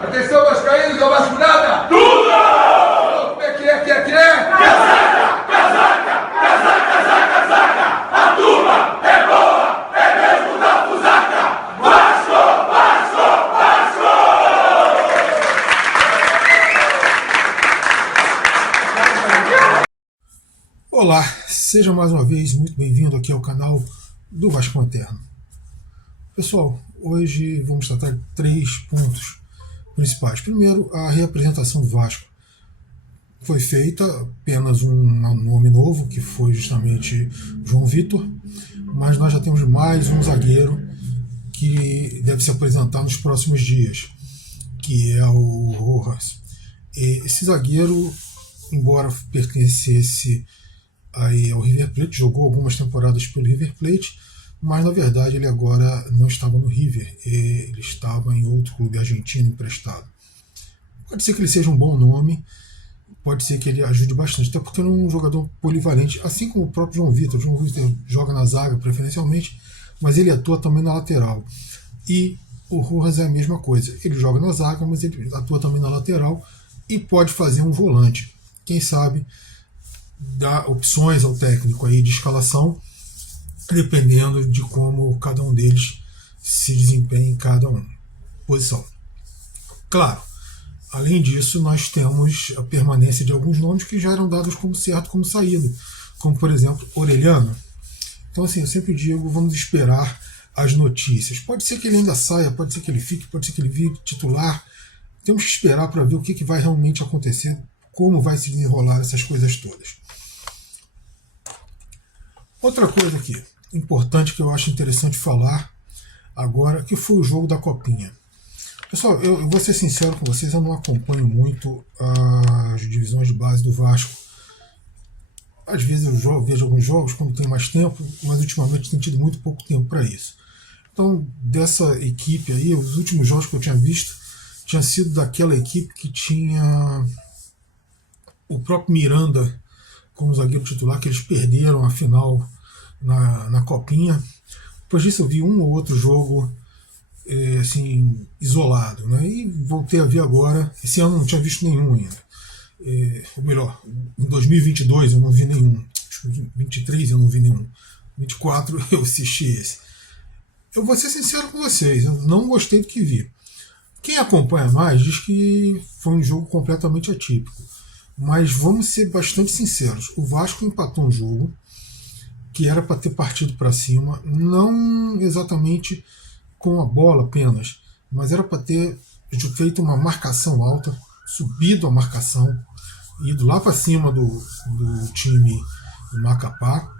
Atenção, vascaínos, é vasculhada! Tudo! Como é que é? Casaca! Casaca! Casaca, casaca, casaca! A turma é boa! É mesmo da fusaca! Vasco! Vasco! Vasco! Olá, seja mais uma vez muito bem-vindo aqui ao canal do Vasco Lanterna. Pessoal, hoje vamos tratar de 3 pontos principais. Primeiro, a reapresentação do Vasco. Foi feita apenas um nome novo, que foi justamente João Vitor, mas nós já temos mais um zagueiro que deve se apresentar nos próximos dias, que é o Rojas. Esse zagueiro, embora pertencesse aí ao River Plate, jogou algumas temporadas pelo River Plate, mas na verdade ele agora não estava no River, ele estava em outro clube argentino emprestado. Pode ser que ele seja um bom nome, pode ser que ele ajude bastante, até porque ele é um jogador polivalente, assim como o próprio João Vitor. O João Vitor joga na zaga preferencialmente, mas ele atua também na lateral. E o Rojas é a mesma coisa, ele joga na zaga, mas ele atua também na lateral e pode fazer um volante. Quem sabe dá opções ao técnico aí de escalação, dependendo de como cada um deles se desempenha em cada posição. Claro, além disso, nós temos a permanência de alguns nomes que já eram dados como certo, como saído, como por exemplo Orelhano. Então assim, eu sempre digo, vamos esperar as notícias. Pode ser que ele ainda saia, pode ser que ele fique, pode ser que ele vire titular. Temos que esperar para ver o que vai realmente acontecer, como vai se desenrolar essas coisas todas. Outra coisa aqui, importante, que eu acho interessante falar agora, que foi o jogo da Copinha. Pessoal, eu vou ser sincero com vocês, eu não acompanho muito as divisões de base do Vasco. Às vezes eu vejo alguns jogos quando tem mais tempo, mas ultimamente tem tido muito pouco tempo para isso. Então, dessa equipe aí, os últimos jogos que eu tinha visto tinha sido daquela equipe que tinha o próprio Miranda como zagueiro titular, que eles perderam a final na Copinha. Depois disso eu vi um ou outro jogo assim, isolado, né? E voltei a ver agora. Esse ano eu não tinha visto nenhum ainda. Ou melhor, em 2022 eu não vi nenhum. Acho que em 2023 eu não vi nenhum. 2024 eu assisti esse. Eu vou ser sincero com vocês, eu não gostei do que vi. Quem acompanha mais diz que foi um jogo completamente atípico. Mas vamos ser bastante sinceros. O Vasco empatou um jogo que era para ter partido para cima, não exatamente com a bola apenas, mas era para ter feito uma marcação alta, subido a marcação, ido lá para cima do time do Macapá.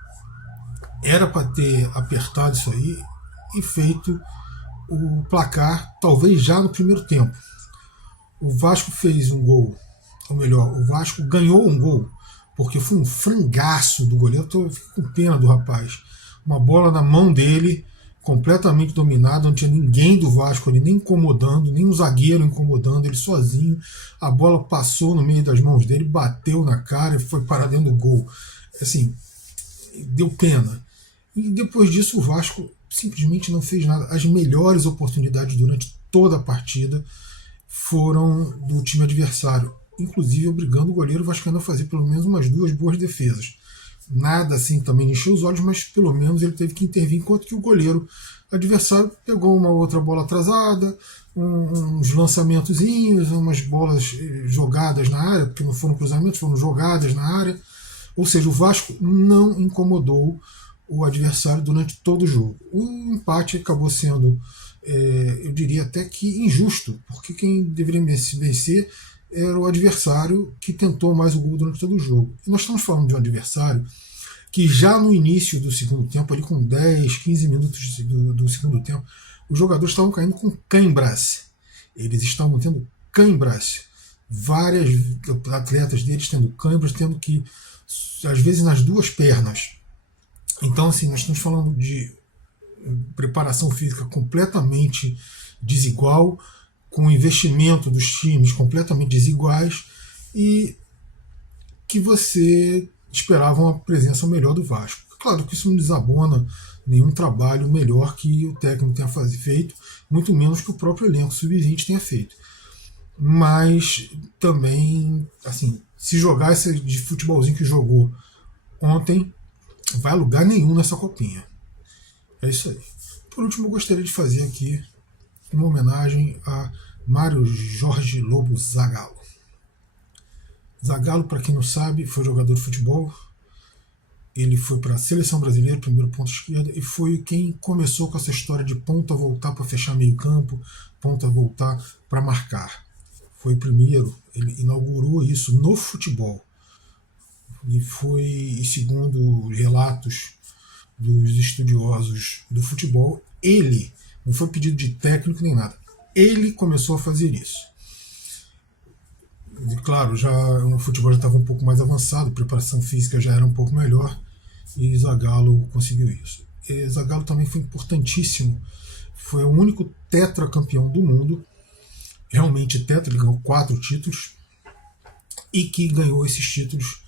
Era para ter apertado isso aí e feito o placar, talvez já no primeiro tempo. O Vasco fez um gol, ou melhor, o Vasco ganhou um gol, porque foi um frangaço do goleiro. Eu fico com pena do rapaz. Uma bola na mão dele, completamente dominada, não tinha ninguém do Vasco ali nem incomodando, nem um zagueiro incomodando, ele sozinho. A bola passou no meio das mãos dele, bateu na cara e foi parar dentro do gol. Assim, deu pena. E depois disso o Vasco simplesmente não fez nada. As melhores oportunidades durante toda a partida foram do time adversário, inclusive obrigando o goleiro vascaíno a fazer pelo menos umas 2 boas defesas. Nada assim também encheu os olhos, mas pelo menos ele teve que intervir, enquanto que o goleiro adversário pegou uma outra bola atrasada, uns lançamentozinhos, umas bolas jogadas na área, porque não foram cruzamentos, foram jogadas na área. Ou seja, o Vasco não incomodou o adversário durante todo o jogo. O empate acabou sendo, eu diria até que injusto, porque quem deveria vencer era o adversário, que tentou mais o gol durante todo o jogo. E nós estamos falando de um adversário que já no início do segundo tempo, ali com 10, 15 minutos do segundo tempo, os jogadores estavam caindo com cãibras. Eles estavam tendo cãibras. Várias atletas deles tendo cãibras, tendo que, às vezes, nas 2 pernas. Então, assim, nós estamos falando de preparação física completamente desigual, com o investimento dos times completamente desiguais, e que você esperava uma presença melhor do Vasco. Claro que isso não desabona nenhum trabalho melhor que o técnico tenha feito, muito menos que o próprio elenco sub-20 tenha feito. mas também, assim, se jogar esse de futebolzinho que jogou ontem, vai a lugar nenhum nessa copinha. É isso aí. Por último, eu gostaria de fazer aqui uma homenagem a Mário Jorge Lobo Zagallo. Zagallo, para quem não sabe, foi jogador de futebol. Ele foi para a seleção brasileira, primeiro ponta esquerda, e foi quem começou com essa história de ponta voltar para fechar meio campo, ponta voltar para marcar. Foi o primeiro, ele inaugurou isso no futebol. E foi, segundo relatos dos estudiosos do futebol, ele, não foi pedido de técnico nem nada, ele começou a fazer isso. E, claro, já o futebol já estava um pouco mais avançado, a preparação física já era um pouco melhor, e Zagallo conseguiu isso. E Zagallo também foi importantíssimo, foi o único tetracampeão do mundo, realmente tetra, ele ganhou 4 títulos, e que ganhou esses títulos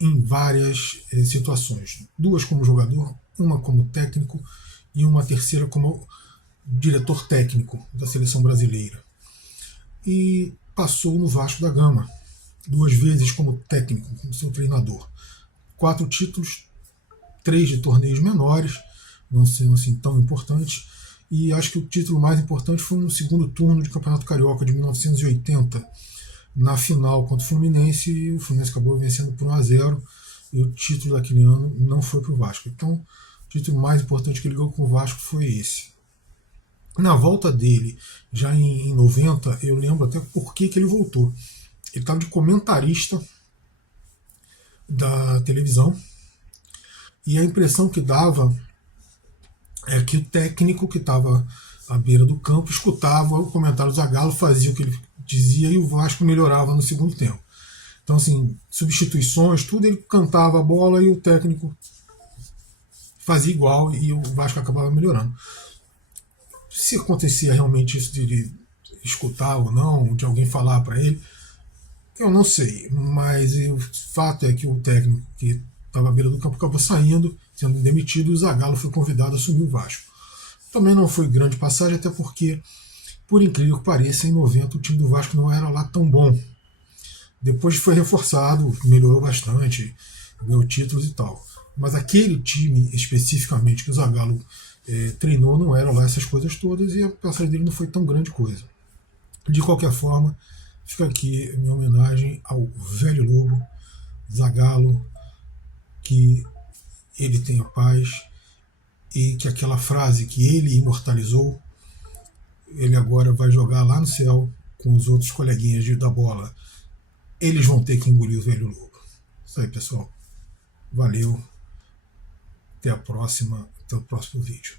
em várias situações. 2 como jogador, uma como técnico e uma terceira como diretor técnico da seleção brasileira. E passou no Vasco da Gama, 2 vezes como técnico, como seu treinador. 4 títulos, 3 de torneios menores, não sendo assim tão importantes, e acho que o título mais importante foi no segundo turno de Campeonato Carioca de 1980, na final contra o Fluminense, e o Fluminense acabou vencendo por 1-0, e o título daquele ano não foi para o Vasco. Então, o título mais importante que ele ganhou com o Vasco foi esse. Na volta dele, já em 90, eu lembro até por que ele voltou. Ele estava de comentarista da televisão, e a impressão que dava é que o técnico que estava à beira do campo escutava o comentário do Zagallo, fazia o que ele dizia e o Vasco melhorava no segundo tempo. Então, assim, substituições, tudo, ele cantava a bola e o técnico fazia igual e o Vasco acabava melhorando. Se acontecia realmente isso de ele escutar ou não, de alguém falar para ele, eu não sei, mas o fato é que o técnico que estava à beira do campo acabou saindo, sendo demitido, e o Zagallo foi convidado a assumir o Vasco. Também não foi grande passagem, até porque, por incrível que pareça, em 90 o time do Vasco não era lá tão bom. Depois foi reforçado, melhorou bastante, ganhou títulos e tal. Mas aquele time especificamente que o Zagallo treinou não era lá essas coisas todas, e a passagem dele não foi tão grande coisa. De qualquer forma, fica aqui a minha homenagem ao velho Lobo Zagallo, que ele tenha paz, e que aquela frase que ele imortalizou, ele agora vai jogar lá no céu com os outros coleguinhas da bola. Eles vão ter que engolir o velho Lobo. Isso aí, pessoal. Valeu. Até a próxima. Até o próximo vídeo.